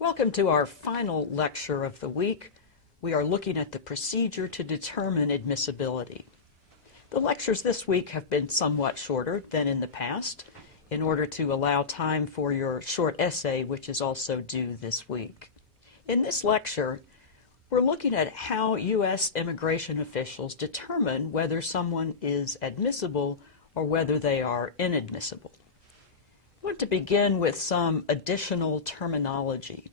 Welcome to our final lecture of the week. We are looking at the procedure to determine admissibility. The lectures this week have been somewhat shorter than in the past in order to allow time for your short essay, which is also due this week. In this lecture, we're looking at how U.S. immigration officials determine whether someone is admissible or whether they are inadmissible. I want to begin with some additional terminology.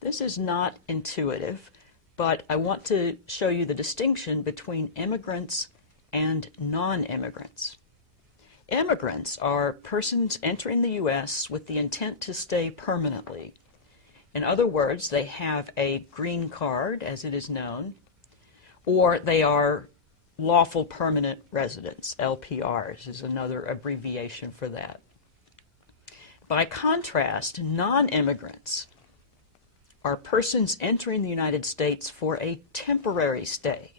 This is not intuitive, but I want to show you the distinction between immigrants and non-immigrants. Immigrants are persons entering the U.S. with the intent to stay permanently. In other words, they have a green card, as it is known, or they are lawful permanent residents, LPRs is another abbreviation for that. By contrast, non-immigrants are persons entering the United States for a temporary stay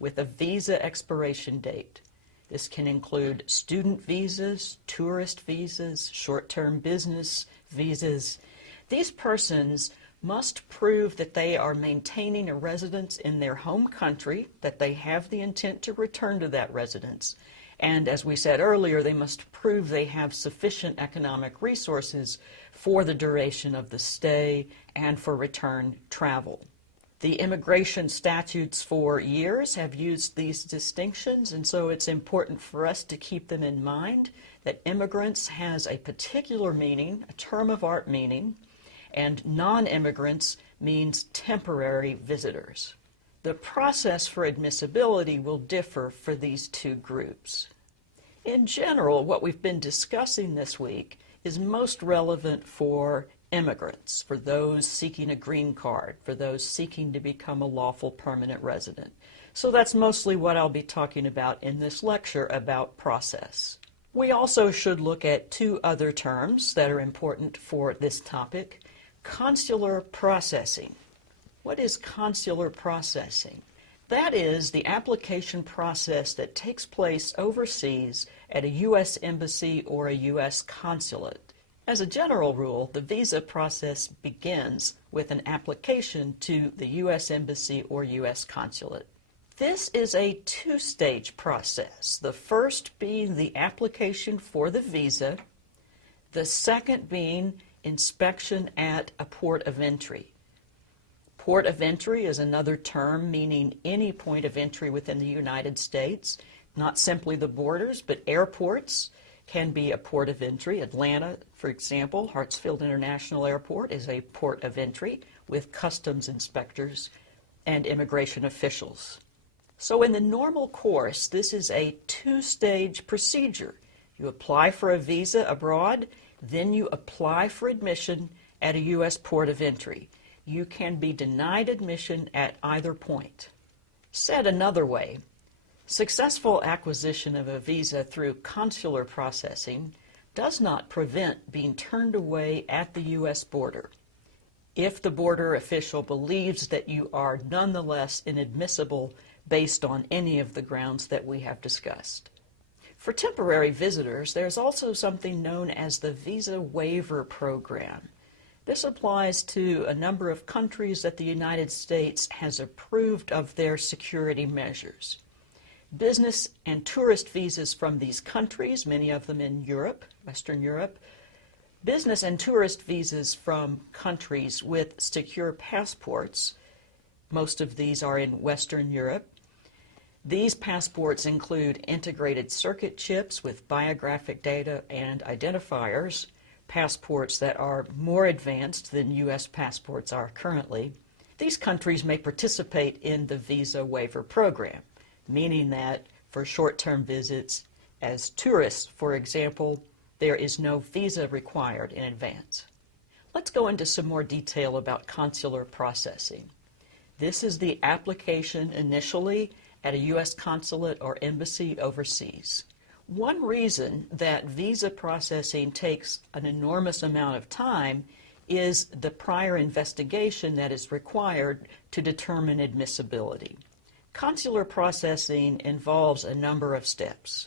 with a visa expiration date. This can include student visas, tourist visas, short-term business visas. These persons must prove that they are maintaining a residence in their home country, that they have the intent to return to that residence, and as we said earlier, they must prove they have sufficient economic resources for the duration of the stay and for return travel. The immigration statutes for years have used these distinctions, and so it's important for us to keep them in mind, that immigrants has a particular meaning, a term of art meaning, and non-immigrants means temporary visitors. The process for admissibility will differ for these two groups. In general, what we've been discussing this week is most relevant for immigrants, for those seeking a green card, for those seeking to become a lawful permanent resident. So that's mostly what I'll be talking about in this lecture about process. We also should look at two other terms that are important for this topic. Consular processing. What is consular processing? That is the application process that takes place overseas at a U.S. embassy or a U.S. consulate. As a general rule, the visa process begins with an application to the U.S. embassy or U.S. consulate. This is a two-stage process, the first being the application for the visa, the second being inspection at a port of entry. Port of entry is another term meaning any point of entry within the United States, not simply the borders, but airports can be a port of entry. Atlanta, for example, Hartsfield International Airport is a port of entry with customs inspectors and immigration officials. So in the normal course, this is a two-stage procedure. You apply for a visa abroad, then you apply for admission at a U.S. port of entry. You can be denied admission at either point. Said another way, successful acquisition of a visa through consular processing does not prevent being turned away at the U.S. border if the border official believes that you are nonetheless inadmissible based on any of the grounds that we have discussed. For temporary visitors, there's also something known as the Visa Waiver Program. This applies to a number of countries that the United States has approved of their security measures. Business and tourist visas from these countries, many of them in Europe, Western Europe, business and tourist visas from countries with secure passports, most of these are in Western Europe. These passports include integrated circuit chips with biographic data and identifiers, passports that are more advanced than U.S. passports are currently. These countries may participate in the Visa Waiver Program, meaning that for short-term visits as tourists, for example, there is no visa required in advance. Let's go into some more detail about consular processing. This is the application initially at a U.S. consulate or embassy overseas. One reason that visa processing takes an enormous amount of time is the prior investigation that is required to determine admissibility. Consular processing involves a number of steps.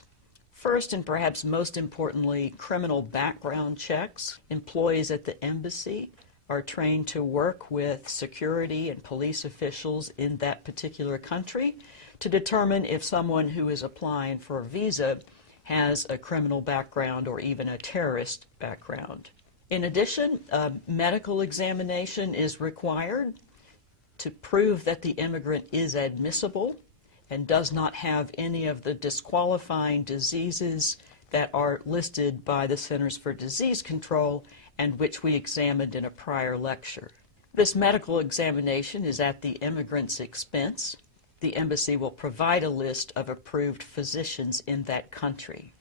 First, and perhaps most importantly, criminal background checks. Employees at the embassy are trained to work with security and police officials in that particular country to determine if someone who is applying for a visa has a criminal background or even a terrorist background. In addition, a medical examination is required to prove that the immigrant is admissible and does not have any of the disqualifying diseases that are listed by the Centers for Disease Control and which we examined in a prior lecture. This medical examination is at the immigrant's expense. The embassy will provide a list of approved physicians in that country.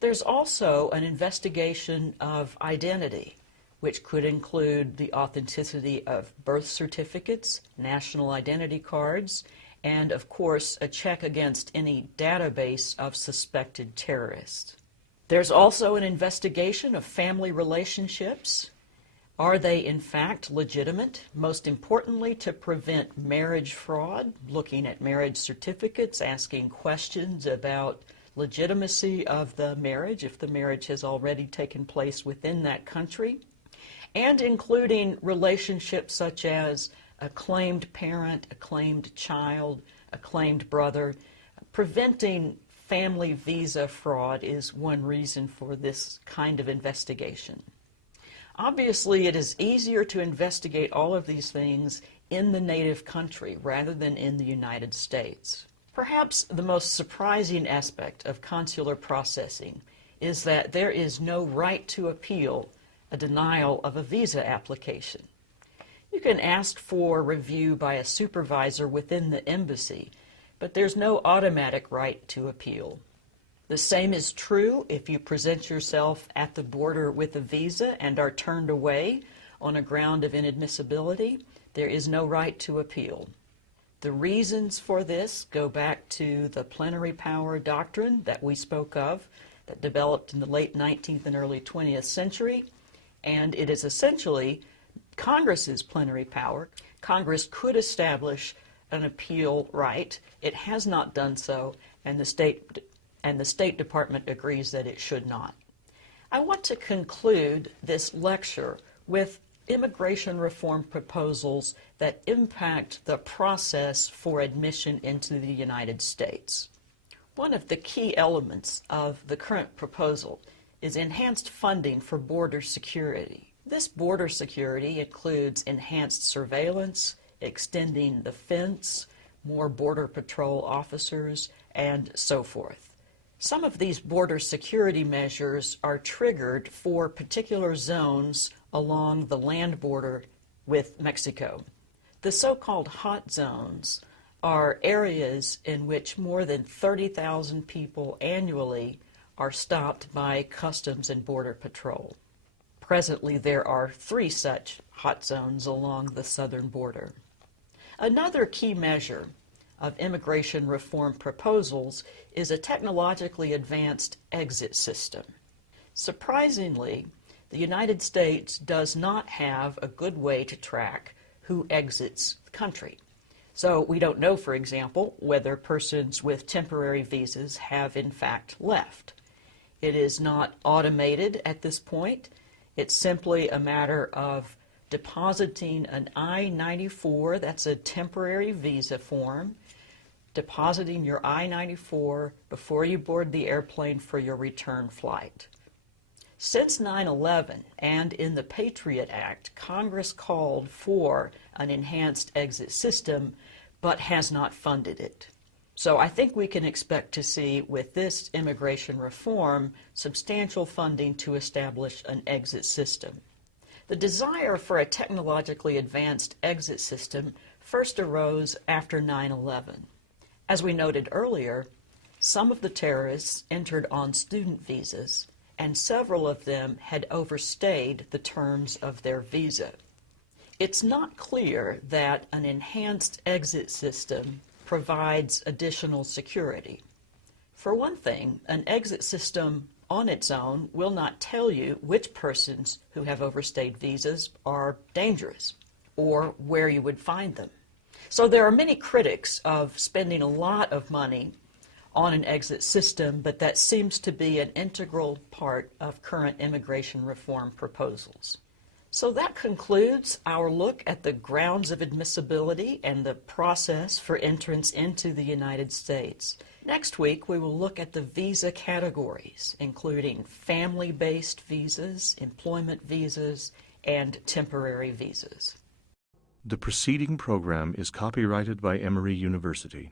There's also an investigation of identity, which could include the authenticity of birth certificates, national identity cards, and of course a check against any database of suspected terrorists. There's also an investigation of family relationships. Are they in fact legitimate? Most importantly, to prevent marriage fraud, looking at marriage certificates, asking questions about legitimacy of the marriage, if the marriage has already taken place within that country, and including relationships such as a claimed parent, a claimed child, a claimed brother. Preventing family visa fraud is one reason for this kind of investigation. Obviously, it is easier to investigate all of these things in the native country rather than in the United States. Perhaps the most surprising aspect of consular processing is that there is no right to appeal a denial of a visa application. You can ask for review by a supervisor within the embassy, but there's no automatic right to appeal. The same is true if you present yourself at the border with a visa and are turned away on a ground of inadmissibility. There is no right to appeal. The reasons for this go back to the plenary power doctrine that we spoke of, that developed in the late 19th and early 20th century, and it is essentially Congress's plenary power. Congress could establish an appeal right. It has not done so, and the State Department agrees that it should not. I want to conclude this lecture with immigration reform proposals that impact the process for admission into the United States. One of the key elements of the current proposal is enhanced funding for border security. This border security includes enhanced surveillance, extending the fence, more Border Patrol officers, and so forth. Some of these border security measures are triggered for particular zones along the land border with Mexico. The so-called hot zones are areas in which more than 30,000 people annually are stopped by Customs and Border Patrol. Presently, there are 3 such hot zones along the southern border. Another key measure of immigration reform proposals is a technologically advanced exit system. Surprisingly, the United States does not have a good way to track who exits the country. So we don't know, for example, whether persons with temporary visas have in fact left. It is not automated at this point. It's simply a matter of depositing an I-94, that's a temporary visa form, depositing your I-94 before you board the airplane for your return flight. Since 9/11 and in the Patriot Act, Congress called for an enhanced exit system but has not funded it. So I think we can expect to see with this immigration reform substantial funding to establish an exit system. The desire for a technologically advanced exit system first arose after 9/11. As we noted earlier, some of the terrorists entered on student visas, and several of them had overstayed the terms of their visa. It's not clear that an enhanced exit system provides additional security. For one thing, an exit system on its own will not tell you which persons who have overstayed visas are dangerous or where you would find them. So there are many critics of spending a lot of money on an exit system, but that seems to be an integral part of current immigration reform proposals. So that concludes our look at the grounds of admissibility and the process for entrance into the United States. Next week, we will look at the visa categories, including family-based visas, employment visas, and temporary visas. The preceding program is copyrighted by Emory University.